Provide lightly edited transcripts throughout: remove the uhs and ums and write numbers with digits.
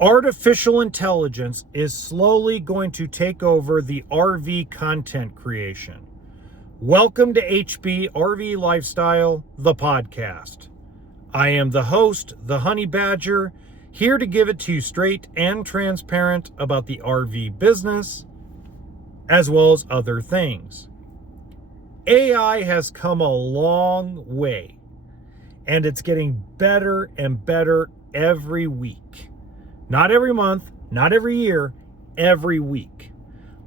Artificial intelligence is slowly going to take over the RV content creation. Welcome to hbrv Lifestyle, the podcast. I am the host, the Honey Badger, here to give it to you straight and transparent about the RV business, as well as other things. AI has come a long way, and it's getting better and better every week. Not every month, not every year, every week.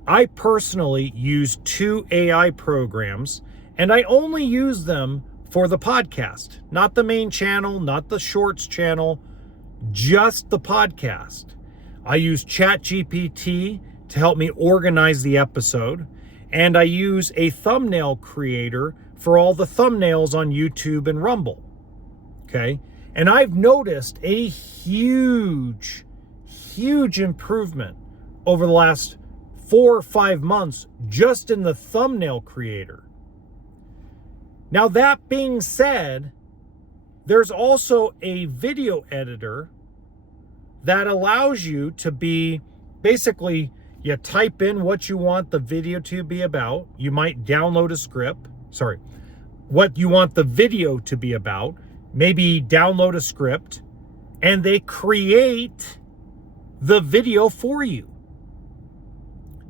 I personally use 2 AI programs, and I only use them for the podcast. Not the main channel, not the shorts channel, just the podcast. I use ChatGPT to help me organize the episode, and I use a thumbnail creator for all the thumbnails on YouTube and Rumble. Okay? And I've noticed a huge improvement over the last 4 or 5 months just in the thumbnail creator. Now, that being said, there's also a video editor that allows you to be basically, you type in what you want the video to be about. You might download a script. What you want the video to be about. Maybe download a script, and they create the video for you.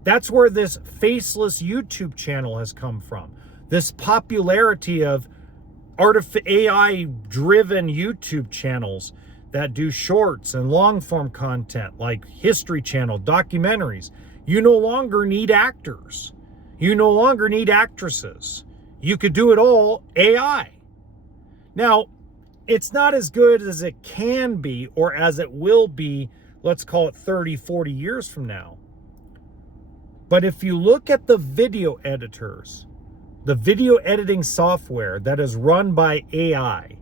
That's where this faceless YouTube channel has come from. This popularity of AI-driven YouTube channels that do shorts and long-form content like History Channel, documentaries. You no longer need actors. You no longer need actresses. You could do it all AI. Now, it's not as good as it can be or as it will be, let's call it 30, 40 years from now. But if you look at the video editors, the video editing software that is run by AI,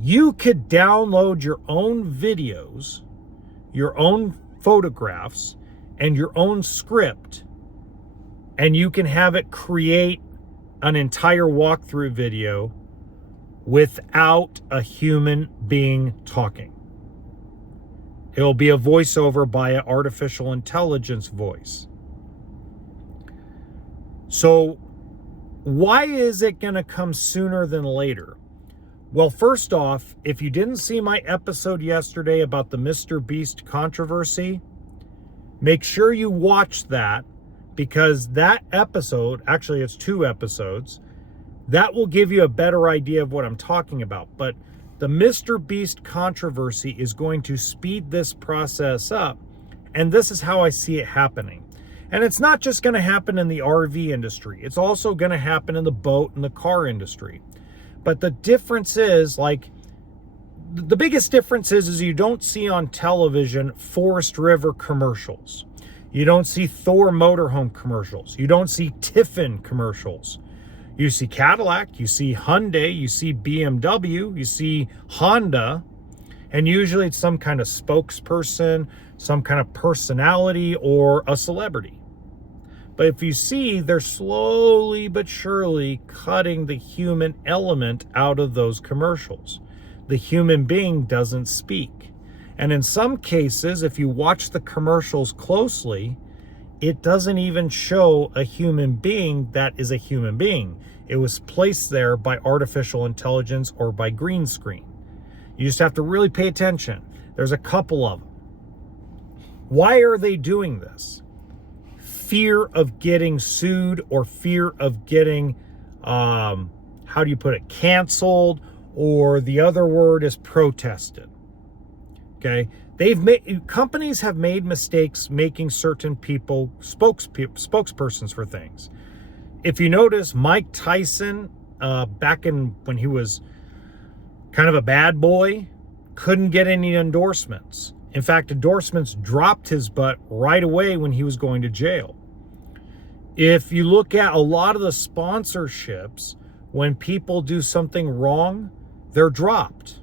you could download your own videos, your own photographs, and your own script, and you can have it create an entire walkthrough video without a human being talking. It'll be a voiceover by an artificial intelligence voice. So why is it going to come sooner than later? Well, first off, if you didn't see my episode yesterday about the Mr. Beast controversy, make sure you watch that, because that episode, actually it's 2 episodes, that will give you a better idea of what I'm talking about. But the Mr. Beast controversy is going to speed this process up, and this is how I see it happening. And it's not just going to happen in the RV industry. It's also going to happen in the boat and the car industry. But the difference is, the biggest difference is you don't see on television Forest River commercials. You don't see Thor motorhome commercials. You don't see Tiffin commercials. You see Cadillac, you see Hyundai, you see BMW, you see Honda, and usually it's some kind of spokesperson, some kind of personality, or a celebrity. But if you see, they're slowly but surely cutting the human element out of those commercials. The human being doesn't speak. And in some cases, if you watch the commercials closely, it doesn't even show a human being that is a human being. It was placed there by artificial intelligence or by green screen. You just have to really pay attention. There's a couple of them. Why are they doing this? Fear of getting sued, or fear of getting, canceled, or the other word is protested. Okay? Companies have made mistakes making certain people spokespersons for things. If you notice, Mike Tyson, back when he was kind of a bad boy, couldn't get any endorsements. In fact, endorsements dropped his butt right away when he was going to jail. If you look at a lot of the sponsorships, when people do something wrong, they're dropped.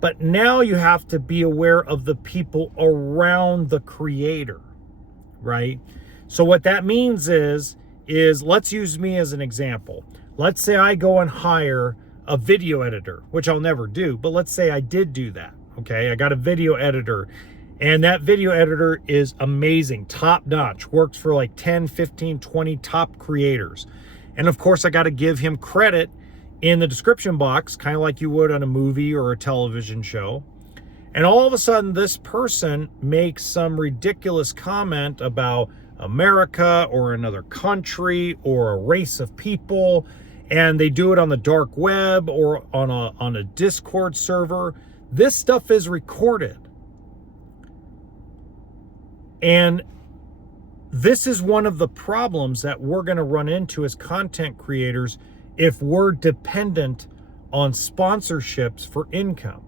But now you have to be aware of the people around the creator, right? So what that means is let's use me as an example. Let's say I go and hire a video editor, which I'll never do, but let's say I did do that, Okay, I got a video editor, and that video editor is amazing, top notch, works for like 10, 15, 20 top creators. And of course, I got to give him credit in the description box, kind of like you would on a movie or a television show. And all of a sudden, this person makes some ridiculous comment about America or another country or a race of people, and they do it on the dark web or on a Discord server. This stuff is recorded. And this is one of the problems that we're going to run into as content creators if we're dependent on sponsorships for income.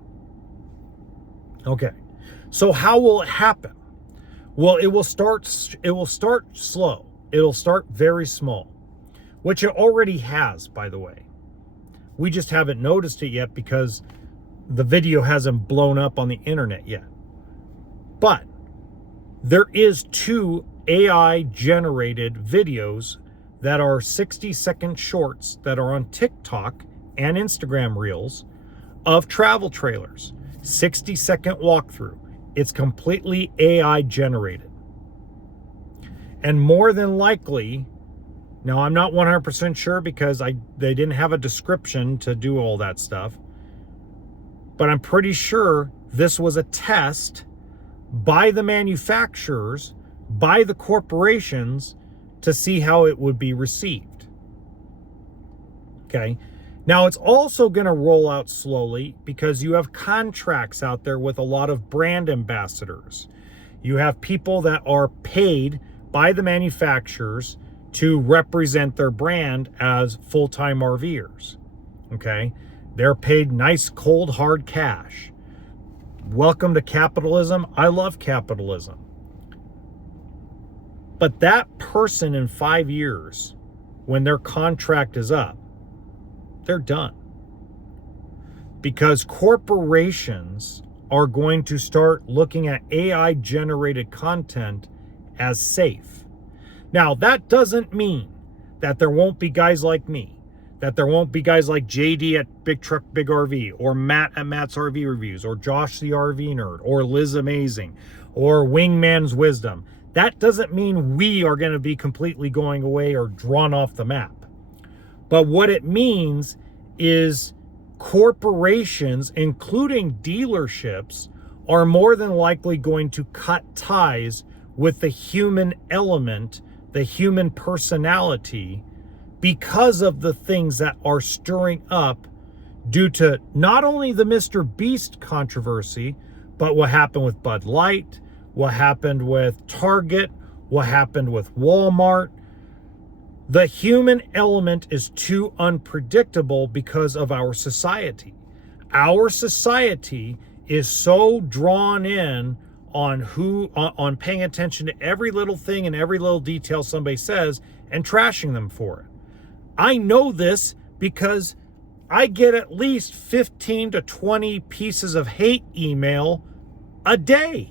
Okay, so how will it happen? Well, it will start slow. It'll start very small, which it already has, by the way. We just haven't noticed it yet because the video hasn't blown up on the internet yet. But there is 2 AI generated videos that are 60-second shorts that are on TikTok and Instagram Reels of travel trailers. 60-second walkthrough. It's completely AI generated. And more than likely, now I'm not 100% sure because they didn't have a description to do all that stuff, but I'm pretty sure this was a test by the manufacturers, by the corporations, to see how it would be received. Okay. Now, it's also going to roll out slowly because you have contracts out there with a lot of brand ambassadors. You have people that are paid by the manufacturers to represent their brand as full-time RVers. Okay. They're paid nice, cold, hard cash. Welcome to capitalism. I love capitalism. But that person in 5 years, when their contract is up, they're done. Because corporations are going to start looking at AI-generated content as safe. Now, that doesn't mean that there won't be guys like me, that there won't be guys like JD at Big Truck Big RV, or Matt at Matt's RV Reviews, or Josh the RV Nerd, or Liz Amazing, or Wingman's Wisdom. That doesn't mean we are going to be completely going away or drawn off the map. But what it means is corporations, including dealerships, are more than likely going to cut ties with the human element, the human personality, because of the things that are stirring up due to not only the Mr. Beast controversy, but what happened with Bud Light, what happened with Target, what happened with Walmart. The human element is too unpredictable because of our society. Our society is so drawn in on paying attention to every little thing and every little detail somebody says and trashing them for it. I know this because I get at least 15 to 20 pieces of hate email a day.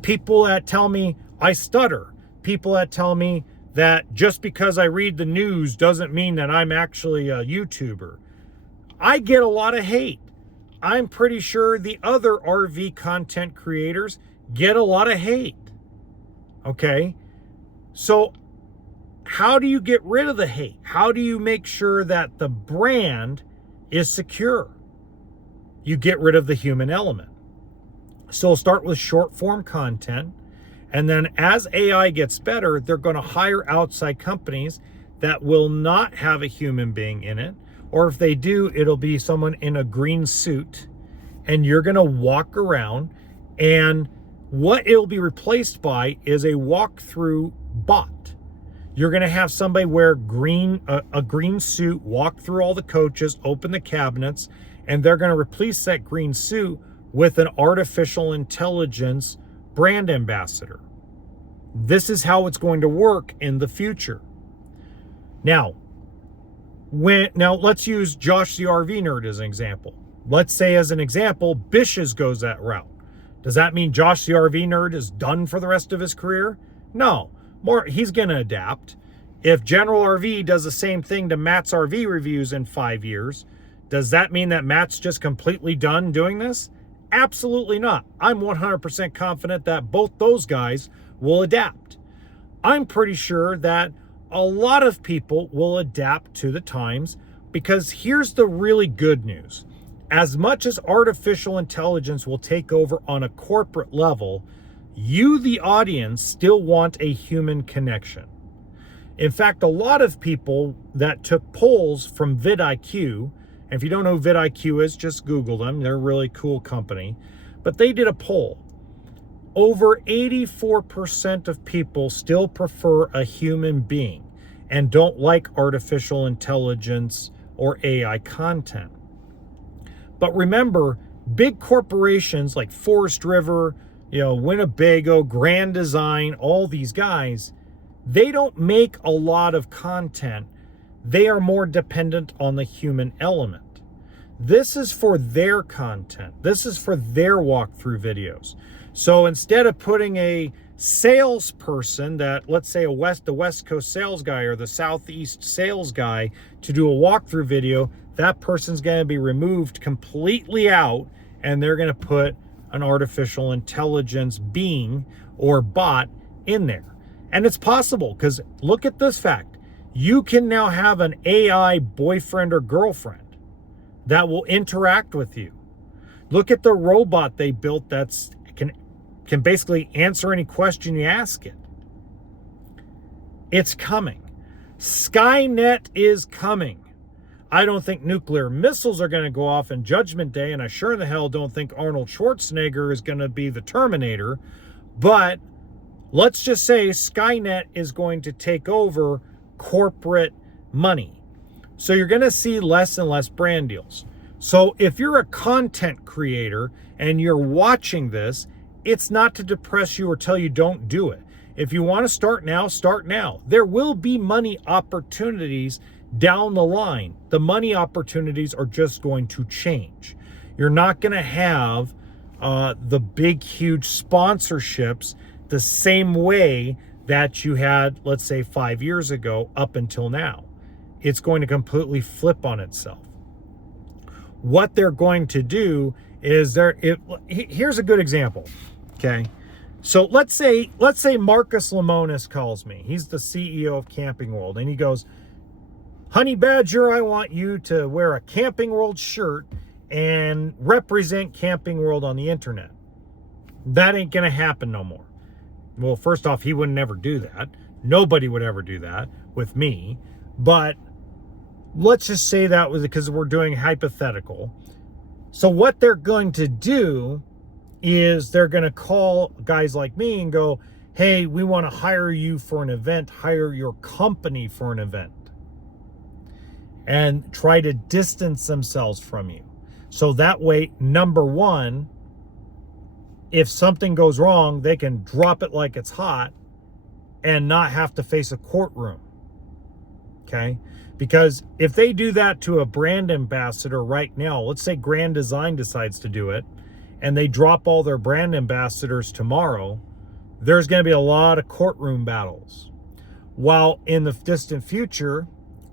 People that tell me I stutter. People that tell me that just because I read the news doesn't mean that I'm actually a YouTuber. I get a lot of hate. I'm pretty sure the other RV content creators get a lot of hate. Okay? So how do you get rid of the hate? How do you make sure that the brand is secure? You get rid of the human element. So start with short form content. And then as AI gets better, they're going to hire outside companies that will not have a human being in it. Or if they do, it'll be someone in a green suit. And you're going to walk around. And what it'll be replaced by is a walkthrough bot. You're going to have somebody wear a green suit, walk through all the coaches, open the cabinets, and they're going to replace that green suit with an artificial intelligence brand ambassador. This is how it's going to work in the future. Now let's use Josh the RV Nerd as an example. Let's say as an example, Bish's goes that route. Does that mean Josh the RV Nerd is done for the rest of his career? No. He's going to adapt. If General RV does the same thing to Matt's RV Reviews in 5 years, Does that mean that Matt's just completely done doing this? Absolutely not. I'm 100% confident that both those guys will adapt. I'm pretty sure that a lot of people will adapt to the times, because here's the really good news. As much as artificial intelligence will take over on a corporate level, you, the audience, still want a human connection. In fact, a lot of people that took polls from vidIQ, and if you don't know who vidIQ is, just Google them. They're a really cool company. But they did a poll. Over 84% of people still prefer a human being and don't like artificial intelligence or AI content. But remember, big corporations like Forest River, Winnebago, Grand Design, all these guys, they don't make a lot of content. They are more dependent on the human element. This is for their content. This is for their walkthrough videos. So instead of putting a salesperson that, let's say the West Coast sales guy or the Southeast sales guy to do a walkthrough video, that person's going to be removed completely out, and they're going to put an artificial intelligence being or bot in there. And it's possible, because look at this fact. You can now have an AI boyfriend or girlfriend that will interact with you. Look at the robot they built that's can basically answer any question you ask it. It's coming. SKYNET is coming. I don't think nuclear missiles are going to go off in Judgment Day, and I sure in the hell don't think Arnold Schwarzenegger is going to be the Terminator. But let's just say SKYNET is going to take over corporate money. So you're going to see less and less brand deals. So if you're a content creator and you're watching this, it's not to depress you or tell you don't do it. If you want to start now, start now. There will be money opportunities down the line. The money opportunities are just going to change. You're not going to have the big, huge sponsorships the same way that you had, let's say, 5 years ago up until now. It's going to completely flip on itself. What they're going to do is here's a good example. Okay. So let's say Marcus Lemonis calls me. He's the CEO of Camping World, and he goes, "Honey Badger, I want you to wear a Camping World shirt and represent Camping World on the internet." That ain't going to happen no more. Well, first off, he would never do that. Nobody would ever do that with me. But let's just say that was because we're doing hypothetical. So what they're going to do is they're going to call guys like me and go, "Hey, we want to hire you for an event, hire your company for an event," and try to distance themselves from you. So that way, number one, if something goes wrong, they can drop it like it's hot and not have to face a courtroom. Okay? Because if they do that to a brand ambassador right now, let's say Grand Design decides to do it, and they drop all their brand ambassadors tomorrow, there's going to be a lot of courtroom battles. While in the distant future,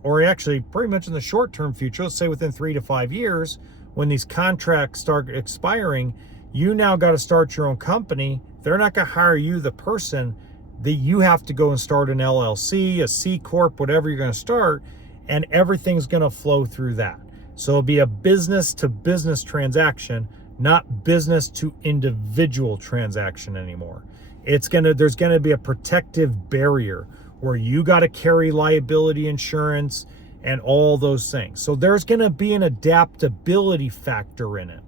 or actually pretty much in the short-term future, let's say within 3 to 5 years, when these contracts start expiring, you now got to start your own company. They're not going to hire you, the person, that you have to go and start an LLC, a C Corp, whatever you're going to start, and everything's going to flow through that. So it'll be a business-to-business transaction, not business to individual transaction anymore. There's going to be a protective barrier where you got to carry liability insurance and all those things. So there's going to be an adaptability factor in it.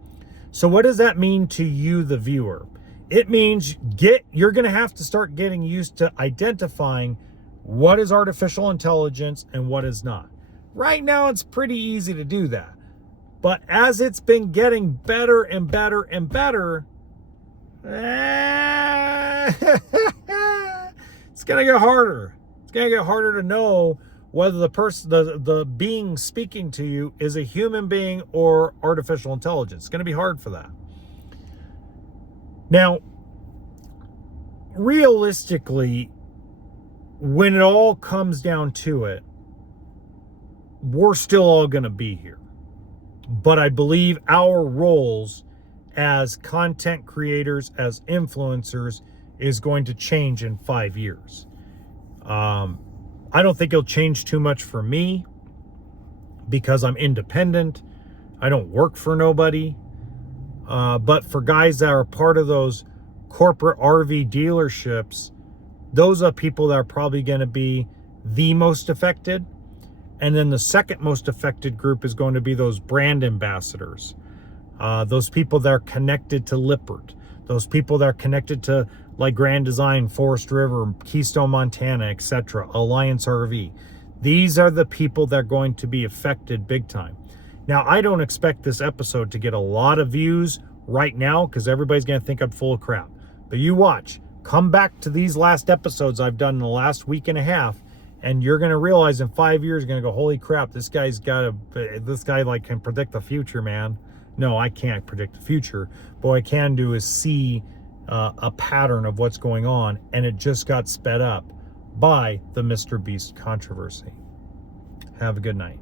So what does that mean to you, the viewer? It means you're going to have to start getting used to identifying what is artificial intelligence and what is not. Right now, it's pretty easy to do that. But as it's been getting better and better and better, it's going to get harder. It's going to get harder to know whether the person, the being speaking to you is a human being or artificial intelligence. It's going to be hard for that. Now, realistically, when it all comes down to it, we're still all going to be here. But I believe our roles as content creators, as influencers, is going to change in 5 years. I don't think it'll change too much for me because I'm independent. I don't work for nobody. But for guys that are part of those corporate RV dealerships, those are people that are probably going to be the most affected. And then the second most affected group is going to be those brand ambassadors. Those people that are connected to Lippert. Those people that are connected to like Grand Design, Forest River, Keystone, Montana, etc., Alliance RV. These are the people that are going to be affected big time. Now, I don't expect this episode to get a lot of views right now because everybody's going to think I'm full of crap. But you watch. Come back to these last episodes I've done in the last week and a half, and you're going to realize in 5 years, you're going to go, holy crap, this guy like can predict the future, man. No, I can't predict the future. But what I can do is see a pattern of what's going on, and it just got sped up by the Mr. Beast controversy. Have a good night.